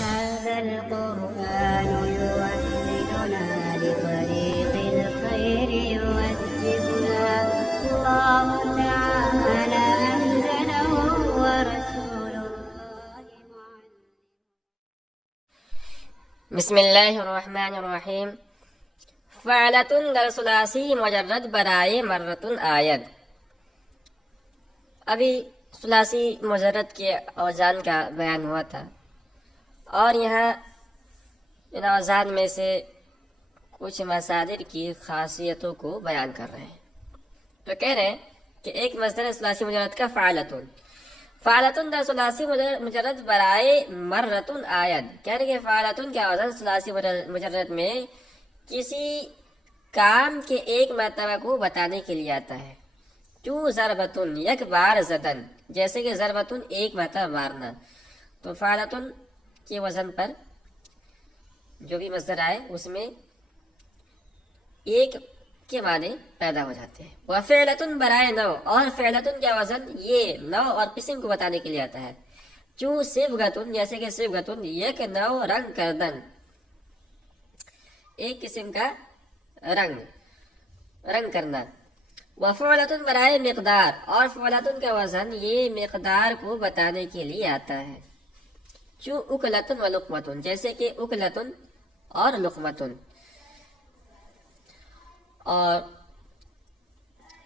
هذا القرآن يوحدنا لطريق الخير يوجهنا الله تعالى أنزله ورسول الله معلم. بسم اللہ الرحمن الرحیم. فعلتن در ثلاثی مجرد برائے مرتن آید. ابھی ثلاثی مجرد کے اوزان کا بیان ہوا تھا اور یہاں ان اوزان میں سے کچھ مصادر کی خاصیتوں کو بیان کر رہے ہیں. تو کہہ رہے ہیں کہ ایک مصدر ثلاثی مجرد کا فعلتن. فعلتن در ثلاثی مجرد برائے مرتن آید. کہہ رہے کہ فعلتن کے اوزان ثلاثی مجرد میں کسی کام کے ایک مرتبہ کو بتانے کے لیے آتا ہے. کیوں ضربتن یک بار زدن، جیسے کہ ضربتن ایک مرتبہ مارنا. تو فعلتن کے وزن پر جو بھی مصدر آئے اس میں ایک کے معنی پیدا ہو جاتے ہیں. وفعلتن برائے نو، اور فعلتن کا وزن یہ نو اور قسم کو بتانے کے لیے آتا ہے. کیوں صبغتن، جیسے کہ صبغتن یک نو رنگ کردن، ایک قسم کا رنگ کرنا. وفعلتن برائے مقدار، اور فعلتن کا وزن یہ مقدار کو بتانے کے لیے آتا ہے. چو اکلتن و لقمتن، جیسے کہ اکلتن اور لقمتن. اور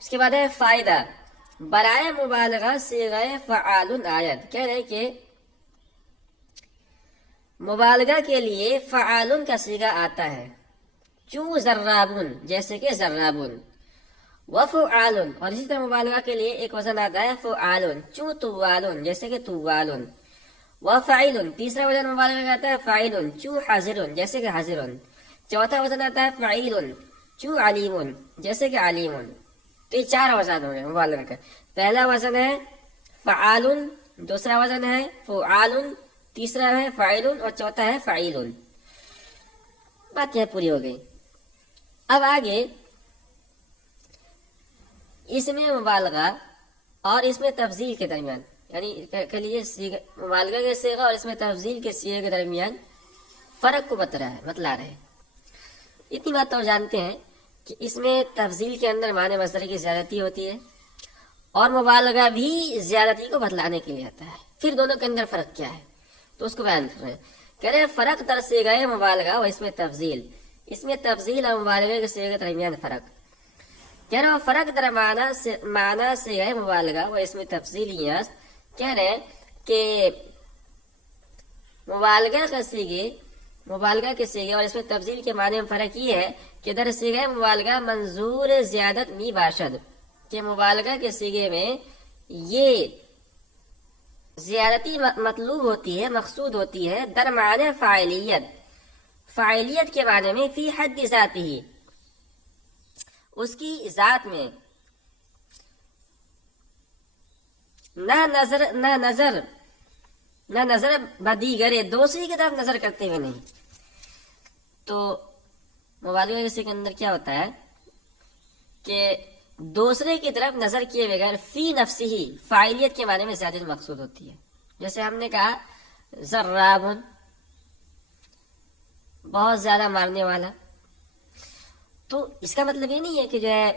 اس کے بعد ہے فائدہ. برائے مبالغہ صیغہ فعال آید. کہہ رہے کہ مبالغہ کے لیے فعال کا صیغہ آتا ہے. چو ذرابن، جیسے کہ ذرابن. وفعال، اور اسی طرح مبالغہ کے لیے ایک وزن آتا ہے فعال. چو طوال، جیسے کہ طوال. وفعیل، تیسرا وزن مبالغہ کا آتا ہے فعیل. چو حاضر، جیسے کہ حاضر. چوتھا وزن آتا ہے فعیل. چو علیم، جیسے کہ علیم. تو یہ چار وزن ہو گئے مبالغہ کا. پہلا وزن ہے فعال، دوسرا وزن ہے فعال، تیسرا ہے فعیل اور چوتھا ہے فعیل. بات یہ پوری ہو گئی. اب آگے اس میں مبالغہ اور اس میں تفضیل کے درمیان، یعنی کہ لیے مبالغہ کے صیغہ اور اس میں تفضیل کے صیغے کے درمیان فرق کو بتلا رہے ہیں. اتنی بات تو جانتے ہیں کہ اس میں تفضیل کے اندر معنی مصدر کی زیادتی ہوتی ہے اور مبالغہ بھی زیادتی کو بتلانے کے لیے آتا ہے. پھر دونوں کے اندر فرق کیا ہے تو اس کو بیان کر رہے ہیں. کہہ رہے ہیں فرق در صیغہ مبالغہ و اس میں تفضیل. اس میں تفضیل اور مبالغہ کے صیغے کے درمیان فرق. کہہ رہے ہیں فرق در معنی صیغہ مبالغہ و اس میں تفضیل یہ. کہہ رہے ہیں کہ مبالغہ کے صیغے اور اس میں تفضیل کے معنی میں فرق یہ ہے کہ در صیغہ مبالغہ منظور زیادت می باشد، کہ مبالغہ کے صیغے میں یہ زیادتی مطلوب ہوتی ہے، مقصود ہوتی ہے. در معنی فاعلیت کے معنی میں فی حد ذاتی، اس کی ذات میں. نہ نظر بدیگرے، دوسری کی طرف نظر کرتے ہوئے نہیں. تو مبالغہ کے اندر کیا ہوتا ہے کہ دوسرے کی طرف نظر کیے بغیر فی نفسی ہی فاعلیت کے معنی میں زیادہ مقصود ہوتی ہے. جیسے ہم نے کہا ضرابن، بہت زیادہ مارنے والا. تو اس کا مطلب یہ نہیں ہے کہ جو ہے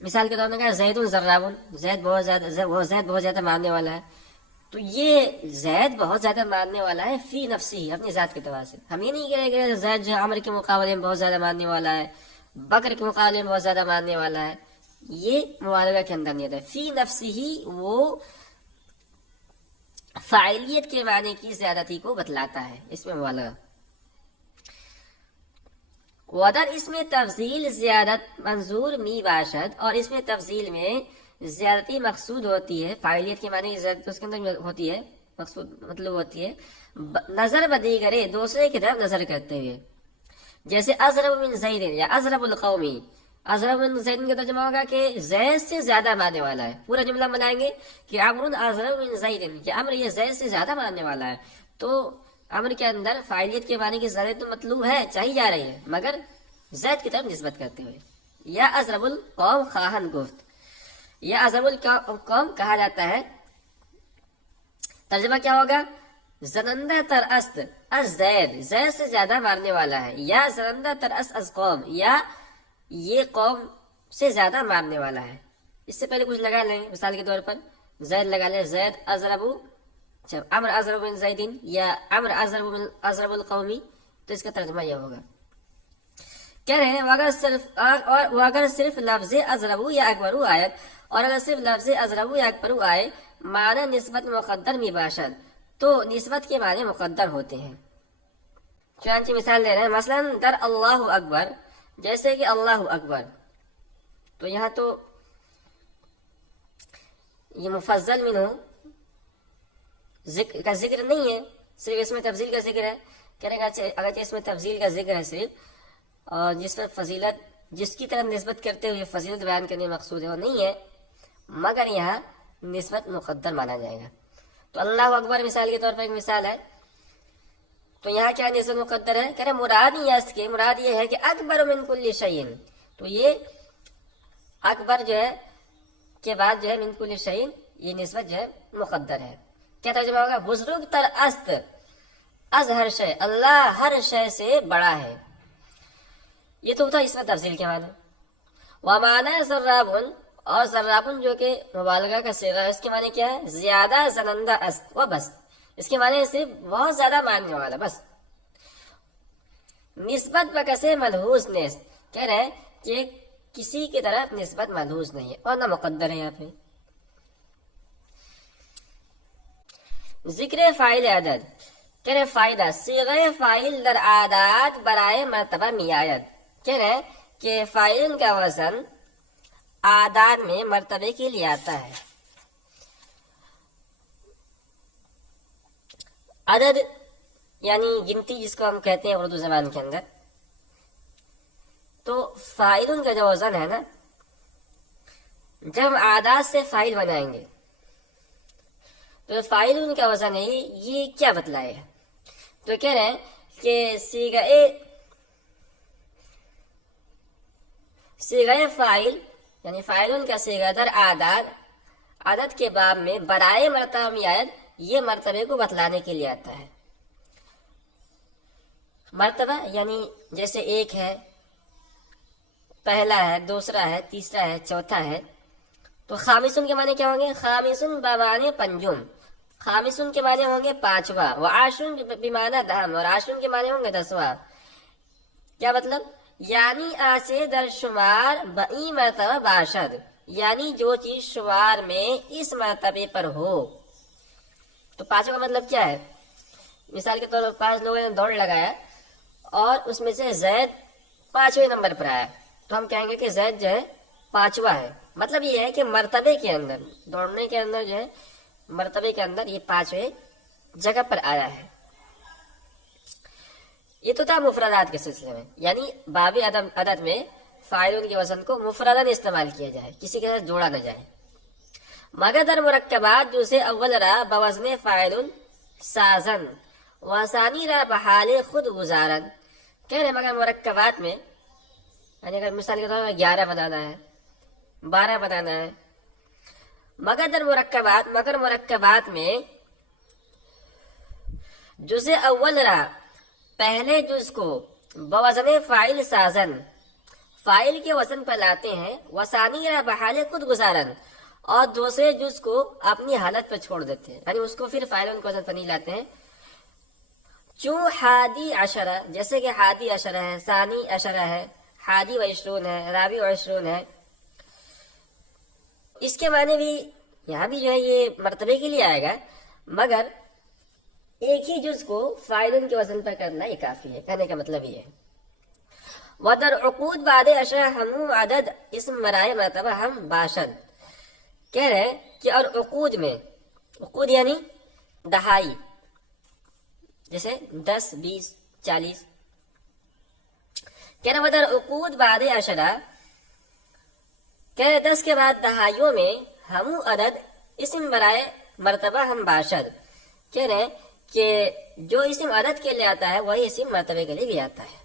مثال کے طور پر کہا زید ضرابن، زید بہت زیادہ مارنے والا ہے. تو یہ زید بہت زیادہ مارنے والا ہے فی نفسی، اپنی ذات کے اعتبار سے. ہم یہ نہیں کہہ رہے کہ زید جو عمر کے مقابلے میں بہت زیادہ مارنے والا ہے، بکر کے مقابلے میں بہت زیادہ مارنے والا ہے. یہ مبالغہ کے اندر نہیں ہوتا ہے. فی نفسی ہی وہ فاعلیت کے معنی کی زیادتی کو بتلاتا ہے اس میں مبالغہ. ودر اس میں تفضیل زیادت منظور می باشد، اور اس میں تفضیل میں زیادتی مقصود ہوتی ہے. فاعلیت کے معنی زیادتی اس کے اندر ہوتی ہے، مقصود مطلب ہوتی ہے نظر بدیگرے، دوسرے کی طرف نظر کرتے ہوئے. جیسے اضرب من زید یا اضرب القومی. اضرب من زید کا ترجمہ ہوگا کہ زید سے زیادہ مارنے والا ہے. پورا جملہ بنائیں گے کہ عمر اضرب من زید، کہ عمر یہ زید سے زیادہ مارنے والا ہے. تو عمر کے اندر فاعلیت کے معنی کی زیادت تو مطلوب ہے، چاہی جا رہی ہے، مگر زید کی طرف نسبت کرتے ہوئے. یا اضرب القوم خواہن گفت، یا اضرب القوم کہا جاتا ہے ترجمہ کیا ہوگا؟ زنندہ تر است از زید، زید سے زیادہ مارنے والا ہے، یا زنندہ تر است از قوم، یا یہ قوم سے زیادہ مارنے والا ہے۔ اس سے پہلے کچھ لگا لیں، مثال کے طور پر زید لگا لیں، زید اضربو، عمر اضرب من زیدین، یا عمر اضرب القومی، تو اس کا ترجمہ یہ ہوگا۔ کہہ رہے ہیں اگر صرف لفظ اضربو یا اکبرو آیت، اور اگر صرف لفظ اضربو یا اکبرو آئے معنی نسبت مقدر مباشر، تو نسبت کے معنی مقدر ہوتے ہیں۔ چنانچہ مثال دے رہے ہیں، مثلا در اللہ اکبر، جیسے کہ اللہ اکبر، تو یہاں تو یہ مفضل منہ کا ذکر نہیں ہے، صرف اس میں تفضیل کا ذکر ہے۔ کہنے کا اگرچہ اس میں تفضیل کا ذکر ہے صرف، اور جس پر فضیلت، جس کی طرف نسبت کرتے ہوئے فضیلت بیان کرنے مقصود ہے وہ نہیں ہے، مگر یہاں نسبت مقدر مانا جائے گا۔ تو اللہ اکبر مثال کے طور پر ایک مثال ہے، تو یہاں کیا نسبت مقدر ہے؟ کہہ رہے مراد یس کے، مراد یہ ہے کہ اکبر من کل شیء، تو یہ اکبر جو ہے کے بعد جو ہے من کل شیء، یہ نسبت جو ہے مقدر ہے۔ کیا ترجمہ ہوگا؟ بزرگ تر است از ہر شے، اللہ ہر شے سے بڑا ہے۔ یہ تو ہوتا اس میں تفصیل کے معنی۔ ومعنی ضرابن، اور ضرابن جو کہ مبالغہ کا صیغہ ہے، اس کے معنی کیا ہے؟ زیادہ زنندہ است و بس، اس کے معنی صرف بہت زیادہ ماننے والا، بس۔ نسبت بکسے ملحوظ نیست، کہہ رہے ہیں کہ کسی کی طرف نسبت ملحوظ نہیں ہے اور نہ مقدر ہے یہاں پہ۔ ذکر فاعل عدد، کہہ رہے فائدہ صیغہ فاعل در عادات برائے مرتبہ میآید، کہہ رہے کہ فاعل کا وزن عادات میں مرتبے کے لیے آتا ہے۔ عدد یعنی گنتی، جس کو ہم کہتے ہیں اردو زبان کے اندر، تو فاعل کا جو وزن ہے نا، جب ہم عادات سے فاعل بنائیں گے تو فاعل کا وزن ہے، یہ کیا بتلائے گا؟ تو کہہ رہے ہیں کہ صیغہ فاعل یعنی فاعل کا صیغہ در عادات، عدد کے باب میں برائے مرتبہ میآید، یہ مرتبے کو بتلانے کے لیے آتا ہے۔ مرتبہ یعنی جیسے ایک ہے، پہلا ہے، دوسرا ہے، تیسرا ہے، چوتھا ہے، تو خامسن کے معنی کیا ہوں گے؟ خامسن بمعنی پنجم، خامسن کے معنی ہوں گے پانچواں، وعاشرن بمعنی دہم، اور عاشرن کے معنی ہوں گے 10واں۔ کیا مطلب؟ یعنی آسے در شمار بئی مرتبہ باشد، یعنی جو چیز شمار میں اس مرتبے پر ہو۔ تو پانچواں کا مطلب کیا ہے؟ مثال کے طور پر 5 لوگوں نے دوڑ لگایا اور اس میں سے زید 5ویں نمبر پر آیا، تو ہم کہیں گے کہ زید جو ہے 5واں ہے۔ مطلب یہ ہے کہ مرتبے کے اندر، دوڑنے کے اندر جو ہے مرتبے کے اندر یہ 5ویں جگہ پر آیا ہے۔ یہ تو تھا مفردات کے سلسلے میں، یعنی باب عدد میں فاعل کے وزن کو مفرداً استعمال کیا جائے، کسی کے ساتھ جوڑا نہ جائے۔ مگر در مرکبات جو سے اول را بوزن فاعل سازن وثانی را بحال خود گزارن، کہہ رہے مگر مرکبات میں، یعنی اگر مثال کے طور پر 11 بنانا ہے، 12 بنانا ہے، مگر در مرکبات، مگر مرکبات میں جز اول را، پہلے جز کو بوزن فاعل سازن، فاعل کے وزن پر لاتے ہیں، وثانی را بحال خود گزارن، اور دوسرے جز کو اپنی حالت پر چھوڑ دیتے ہیں، یعنی اس کو پھر فاعل کے وزن پر نہیں لاتے ہیں۔ چون حادی عشرہ، جیسے کہ حادی عشرہ ہے، ثانی عشرہ ہے، حادی و عشرون ہے، رابع و عشرون ہے۔ اس کے معنی بھی یہاں بھی جو ہے یہ مرتبے کے لیے آئے گا، مگر ایک ہی جز کو فاعل کے وزن پر کرنا یہ کافی ہے، کہنے کا مطلب یہ ہے۔ ودر عقود بعد عشرہ ہم عدد اسم برائے مرتبہ ہم باشد، کہہ رہے ہیں کہ اور عقود میں، عقود یعنی دہائی، جیسے 10 20 40، کہہ رہے ودر عقود بعد عشرہ، کہہ رہے 10 کے بعد دہائیوں میں ہم عدد اسم برائے مرتبہ ہم باشد، کہہ رہے ہیں کہ جو اسم عدد کے لیے آتا ہے وہی اسم مرتبے کے لیے بھی آتا ہے۔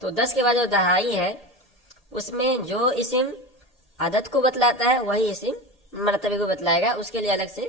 تو 10 کے بعد جو دہائی ہے اس میں جو اسم عدد کو بتلاتا ہے وہی اسم مرتبے کو بتلائے گا، اس کے لیے الگ سے